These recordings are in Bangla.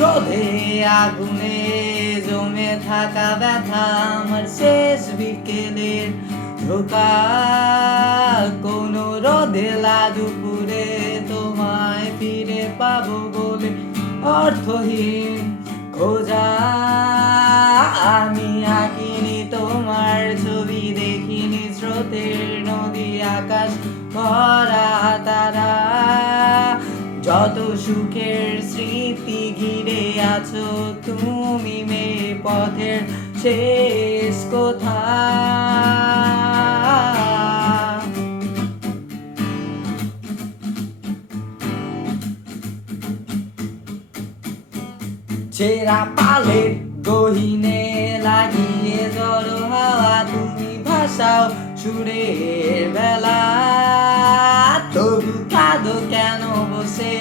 ক্রোধে আগুনে জমে থাকা ব্যথা আমার শেষ বিকেলের ধোকা কোনো রোদেলা দুপুরে তোমায় ফিরে পাবো বলে অর্থহীন খোঁজা আমি আঁকিনি তোমার ছবি দেখিনি স্রোতের নদী আকাশ ভরা তারা যত সুখের স্মৃতি ঘিরে আছো তুমি মেয়ে পথের শেষ কোথা ছেঁড়া পালের গহিনে লাগিয়ে জড়ো হাওয়া তুমি ভাসাও সুরের বেলা তবু কাঁদো কেন বসে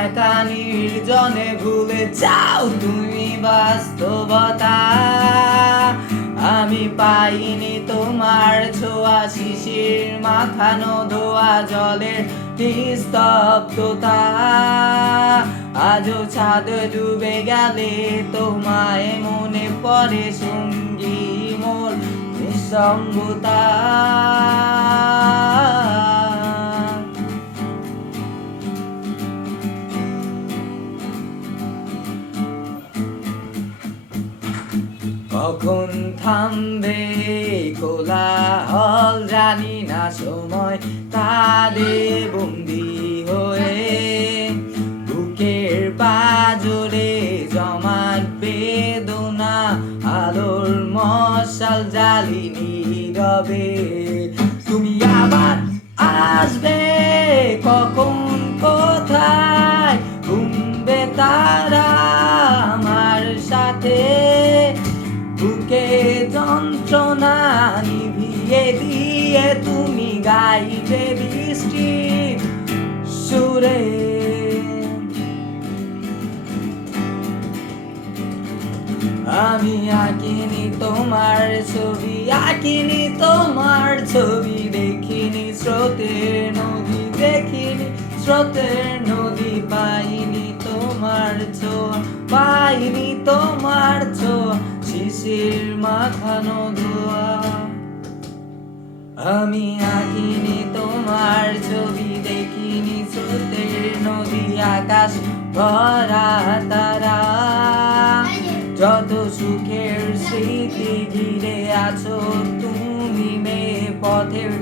একা নির্জনে ভুলে যাও তুমি বাস্তবতা আমি পাইনি তোমার ছোঁয়া শিশির মাখানো ধোয়া জলের নিস্তব্ধতা আজও ছাদ ডুবে গেলে তোমায় মনে পড়ে সঙ্গী মোর নিঃসঙ্গতা কখন থামবে কোলাহল জানি না সময় কাঁদে বন্দি হয়ে বুকের পাজরে জমাট বেদনা আলোর মশাল জ্বালি নীরবে তুমি আবার আসবে কখন কোথায় ঘুমবে তারা আমার সাথে বুকে যন্ত্রণা নিভিয়ে দিয়ে তুমি গাইবে বৃষ্টির সুরে আমি আঁকিনি তোমার ছবি আঁকিনি তোমার ছবি দেখিনি স্রোতের নদী দেখিনি স্রোতের নদী পাইনি তোমার ছোঁয়া পাইনি তোমার ছোঁয়া শিশির মাখানো ধোয়া আমি আঁকিনি তোমার ছবি দেখিনি স্রোতের নদী আকাশ ভরা তারা যত সুখের স্মৃতি ঘিরে আছো তুমি মেয়ে পথের